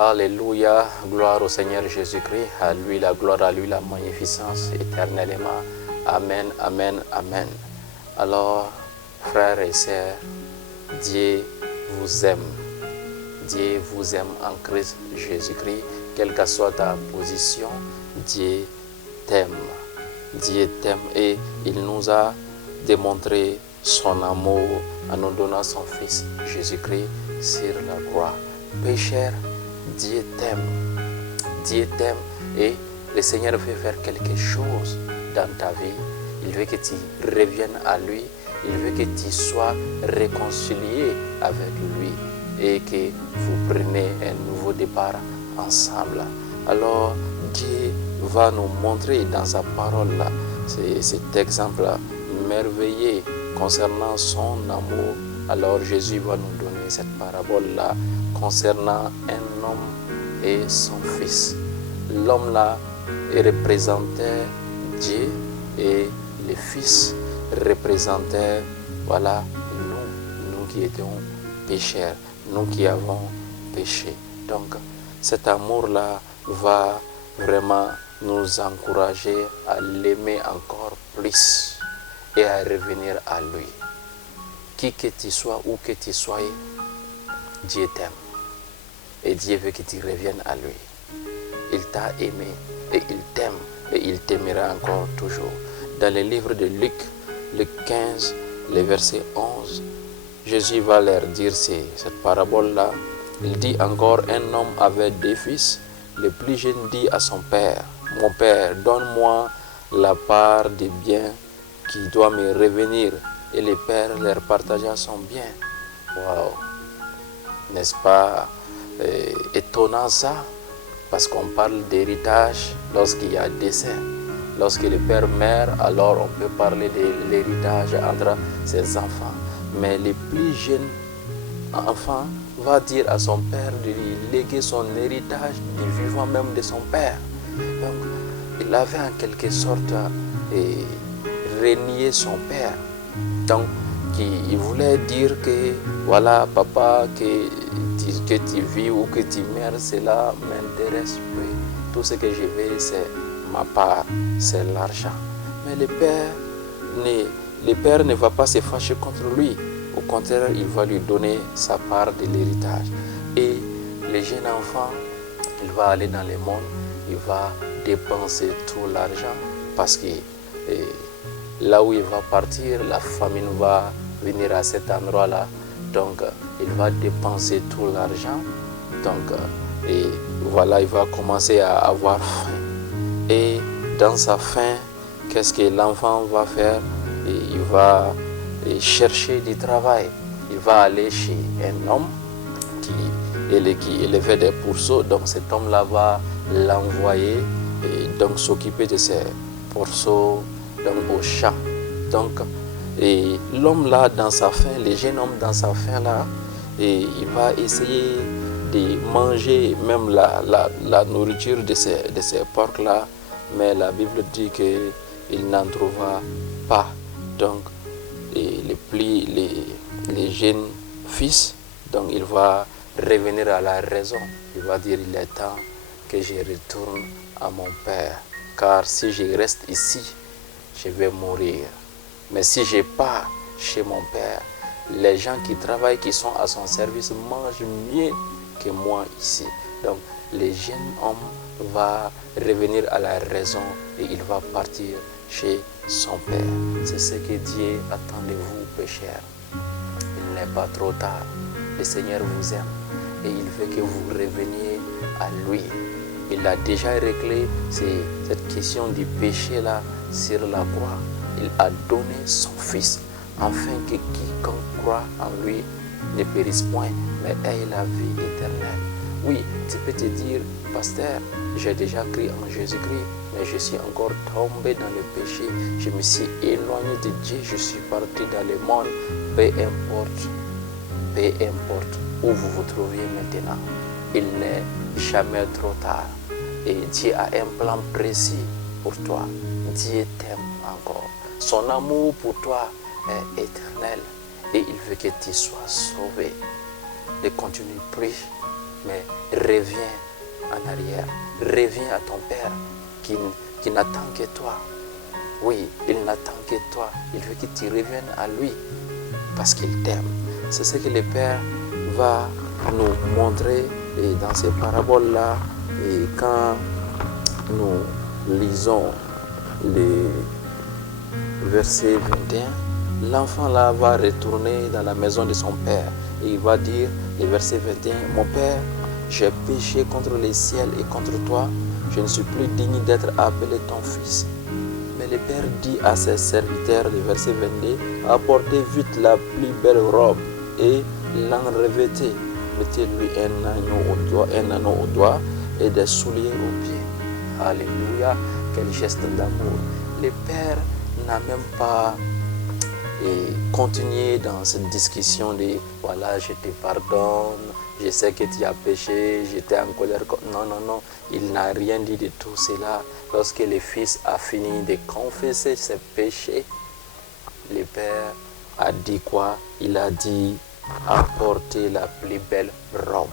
Alléluia, gloire au Seigneur Jésus-Christ, à lui la gloire, à lui la magnificence éternellement. Amen, amen, amen. Alors, frères et sœurs, Dieu vous aime. Dieu vous aime en Christ Jésus-Christ, quelle que soit ta position, Dieu t'aime. Dieu t'aime et il nous a démontré son amour en nous donnant son Fils Jésus-Christ sur la croix. Pécheur, Dieu t'aime. Dieu t'aime et le Seigneur veut faire quelque chose dans ta vie. Il veut que tu reviennes à lui. Il veut que tu sois réconcilié avec lui et que vous preniez un nouveau départ ensemble. Alors Dieu va nous montrer dans sa parole cet exemple merveilleux concernant son amour. Alors Jésus va nous donner cette parabole-là concernant un homme et son fils. L'homme là représentait Dieu et le fils représentait, voilà, nous qui étions pécheurs, nous qui avons péché. Donc cet amour-là va vraiment nous encourager à l'aimer encore plus et à revenir à lui. Qui que tu sois, où que tu sois, Dieu t'aime. Et Dieu veut que tu reviennes à lui. Il t'a aimé et il t'aime et il t'aimera encore toujours. Dans le livre de Luc, Luc 15, le verset 11, Jésus va leur dire cette parabole-là. Il dit encore, un homme avait deux fils. Le plus jeune dit à son père, « Mon père, donne-moi la part des biens qui doit me revenir. » Et le père leur partagea son bien. Wow! N'est-ce pas étonnant ça? Parce qu'on parle d'héritage lorsqu'il y a décès. Lorsque le père meurt, alors on peut parler de l'héritage entre ses enfants. Mais le plus jeune enfant va dire à son père de lui léguer son héritage du vivant même de son père. Donc, il avait en quelque sorte renié son père. Donc, il voulait dire que, voilà, papa, que tu vis ou que tu meurs, cela m'intéresse peu. Tout ce que je veux, c'est ma part, c'est l'argent. Mais le père ne va pas se fâcher contre lui. Au contraire, il va lui donner sa part de l'héritage. Et le jeune enfant, il va aller dans le monde, il va dépenser tout l'argent parce que là où il va partir, la famine va venir à cet endroit-là. Donc, il va dépenser tout l'argent. Donc, et voilà, il va commencer à avoir faim. Et dans sa faim, qu'est-ce que l'enfant va faire? Il va chercher du travail. Il va aller chez un homme qui élevait des pourceaux. Donc, cet homme-là va l'envoyer et donc s'occuper de ces pourceaux au champ. Donc, et l'homme là dans sa faim, le jeune homme dans sa faim là, et il va essayer de manger même la nourriture de ces porcs là, mais la Bible dit qu'il n'en trouvera pas. Donc, et les jeunes fils, donc il va revenir à la raison. Il va dire, il est temps que je retourne à mon père, car si je reste ici, je vais mourir. Mais si je pars chez mon père, les gens qui travaillent, qui sont à son service, mangent mieux que moi ici. Donc, le jeune homme va revenir à la raison et il va partir chez son père. C'est ce que Dieu attend de vous, pécheurs. Il n'est pas trop tard. Le Seigneur vous aime et il veut que vous reveniez à lui. Il a déjà réglé cette question du péché là sur la croix. Il a donné son Fils, afin que quiconque croit en lui ne périsse point, mais ait la vie éternelle. Oui, tu peux te dire, pasteur, j'ai déjà cru en Jésus-Christ, mais je suis encore tombé dans le péché. Je me suis éloigné de Dieu, je suis parti dans le monde. Peu importe où vous vous trouviez maintenant, il n'est jamais trop tard. Et Dieu a un plan précis pour toi. Dieu t'aime encore. Son amour pour toi est éternel et il veut que tu sois sauvé. Ne continue plus mais reviens en arrière. Reviens à ton Père qui n'attend que toi. Oui, il n'attend que toi. Il veut que tu reviennes à lui parce qu'il t'aime. C'est ce que le Père va nous montrer et dans ces paraboles-là. Et quand nous lisons les versets 21, l'enfant là va retourner dans la maison de son Père. Et il va dire, le verset 21, « Mon Père, j'ai péché contre le ciel et contre toi. Je ne suis plus digne d'être appelé ton fils. » Mais le Père dit à ses serviteurs, le verset 22, « Apportez vite la plus belle robe et l'en revêtez. Mettez-lui un anneau au doigt et des souliers aux pieds. » Alléluia, quel geste d'amour. Le Père n'a même pas continué dans cette discussion de « Voilà, je te pardonne, je sais que tu as péché, j'étais en colère. » Non, non, non, il n'a rien dit de tout cela. Lorsque le Fils a fini de confesser ses péchés, le Père a dit quoi? Il a dit « Apportez la plus belle robe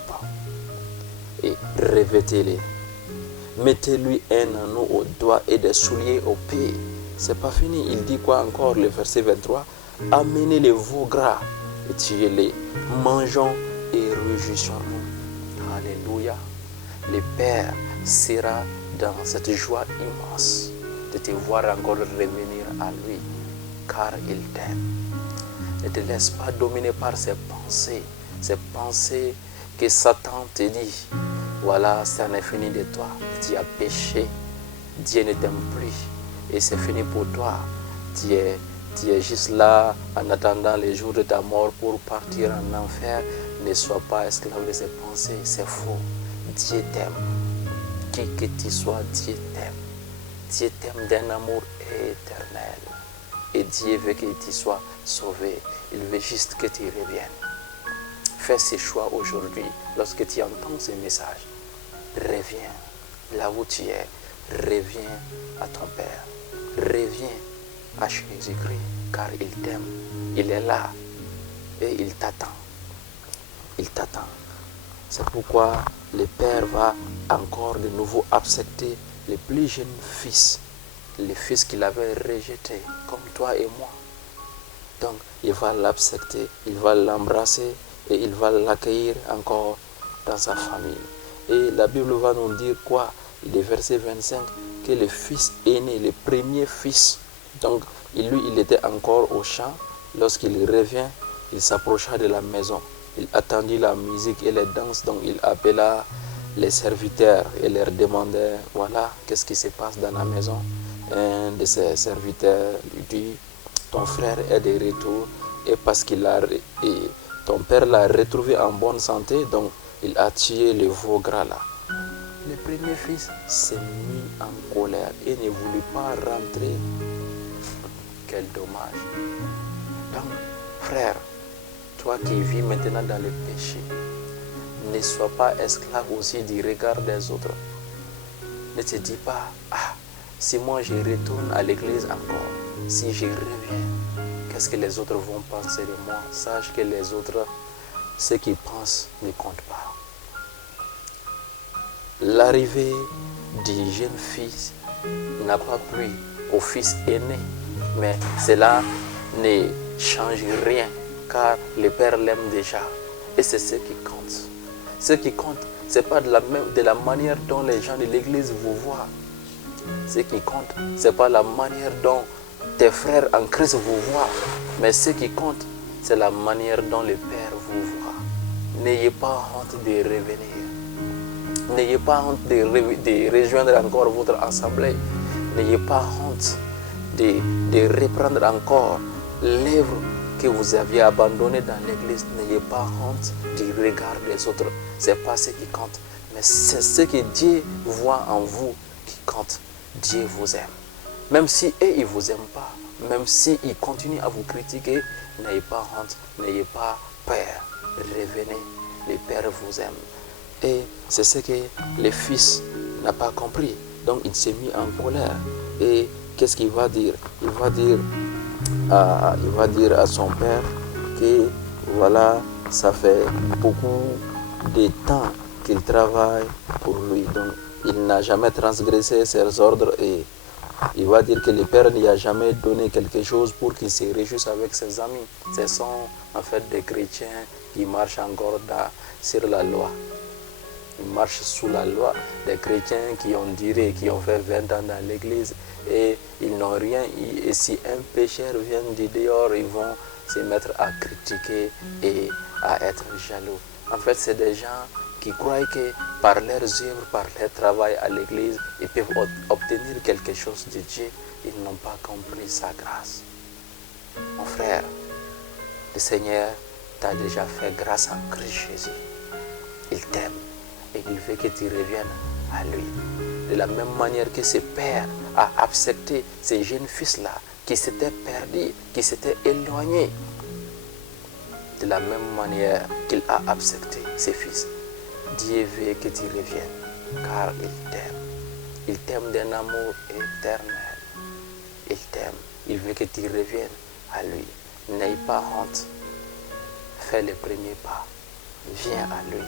et revêtez-les. Mettez-lui un anneau au doigt et des souliers aux pieds. » C'est pas fini. Il dit quoi encore, le verset 23? « Amenez les veaux gras et tuez-les. Mangeons et réjouissons-nous. » Alléluia. Le Père sera dans cette joie immense de te voir encore revenir à lui, car il t'aime. Ne te laisse pas dominer par ces pensées que Satan te dit. Voilà, ça n'est fini de toi. Tu as péché. Dieu ne t'aime plus. Et c'est fini pour toi. Tu es juste là en attendant les jours de ta mort pour partir en enfer. Ne sois pas esclave de ces pensées. C'est faux. Dieu t'aime. Qui que tu sois, Dieu t'aime. Dieu t'aime d'un amour éternel. Et Dieu veut que tu sois sauvé. Il veut juste que tu reviennes. Fais ce choix aujourd'hui. Lorsque tu entends ce message, reviens là où tu es. Reviens à ton Père. Reviens à Jésus-Christ, car il t'aime. Il est là et il t'attend. Il t'attend. C'est pourquoi le Père va encore de nouveau accepter le plus jeune fils, le fils qu'il avait rejeté, comme toi et moi. Donc, il va l'accepter, il va l'embrasser et il va l'accueillir encore dans sa famille. Et la Bible va nous dire quoi? Le verset 25, que le fils aîné, le premier fils, donc lui, il était encore au champ. Lorsqu'il revient, il s'approcha de la maison. Il attendit la musique et les danses, donc il appela les serviteurs et leur demandait, voilà, qu'est-ce qui se passe dans la maison? Un de ses serviteurs lui dit, ton frère est de retour et parce qu'il a ton père l'a retrouvé en bonne santé, donc il a tué le veau gras là. Le premier fils s'est mis en colère et ne voulut pas rentrer. Quel dommage. Donc, frère, toi qui vis maintenant dans le péché, ne sois pas esclave aussi du regard des autres. Ne te dis pas, si moi je retourne à l'église encore, si je reviens, qu'est-ce que les autres vont penser de moi? Sache que les autres, ce qu'ils pensent ne compte pas. L'arrivée du jeune fils n'a pas plu au fils aîné, mais cela ne change rien, car le Père l'aime déjà. Et c'est ce qui compte. Ce qui compte, ce n'est pas de la manière dont les gens de l'église vous voient. Ce qui compte, ce n'est pas la manière dont tes frères en Christ vous voient. Mais ce qui compte, c'est la manière dont le Père vous voit. N'ayez pas honte de revenir. N'ayez pas honte de rejoindre encore votre assemblée. N'ayez pas honte de reprendre encore l'œuvre que vous aviez abandonnée dans l'église. N'ayez pas honte du regard des autres. Ce n'est pas ce qui compte, mais c'est ce que Dieu voit en vous qui compte. Dieu vous aime. Même si eux, ils ne vous aiment pas, même s'ils continuent à vous critiquer, n'ayez pas honte, n'ayez pas peur. Revenez, le Père vous aime. Et c'est ce que le fils n'a pas compris. Donc il s'est mis en colère. Et qu'est-ce qu'il va dire? Il va dire à son père que voilà, ça fait beaucoup de temps qu'il travaille pour lui. Donc, il n'a jamais transgressé ses ordres et il va dire que le Père n'y a jamais donné quelque chose pour qu'il se réjouisse avec ses amis. Ce sont en fait des chrétiens qui marchent encore sur la loi. Ils marchent sous la loi. Des chrétiens qui ont duré, qui ont fait 20 ans dans l'église et ils n'ont rien eu. Et si un pécheur vient du dehors, ils vont se mettre à critiquer et à être jaloux. En fait, c'est des gens qui croient que par leurs œuvres, par leur travail à l'église, ils peuvent obtenir quelque chose de Dieu. Ils n'ont pas compris sa grâce. Mon frère, le Seigneur t'a déjà fait grâce en Christ Jésus. Il t'aime et il veut que tu reviennes à lui. De la même manière que ce père a accepté ces jeunes fils-là qui s'étaient perdus, qui s'étaient éloignés. De la même manière qu'il a accepté ses fils. Dieu veut que tu reviennes, car il t'aime. Il t'aime d'un amour éternel. Il t'aime. Il veut que tu reviennes à lui. N'aie pas honte. Fais le premier pas. Viens à lui.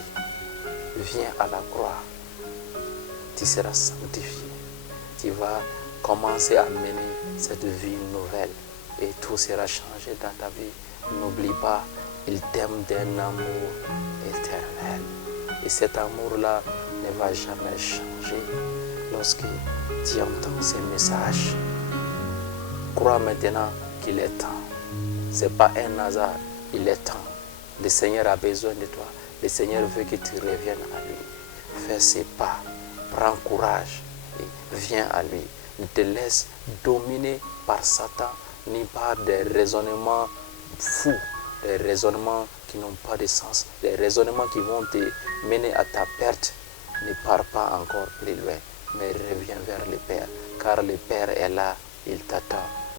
Viens à la croix. Tu seras sanctifié. Tu vas commencer à mener cette vie nouvelle et tout sera changé dans ta vie. N'oublie pas, il t'aime d'un amour éternel. Et cet amour-là ne va jamais changer lorsque tu entends ces messages. Crois maintenant qu'il est temps. Ce n'est pas un hasard, il est temps. Le Seigneur a besoin de toi. Le Seigneur veut que tu reviennes à lui. Fais ses pas, prends courage et viens à lui. Ne te laisse dominer par Satan ni par des raisonnements fous, des raisonnements qui n'ont pas de sens, des raisonnements qui vont te mener à ta perte. Ne pars pas encore plus loin, mais reviens vers le Père, car le Père est là, il t'attend.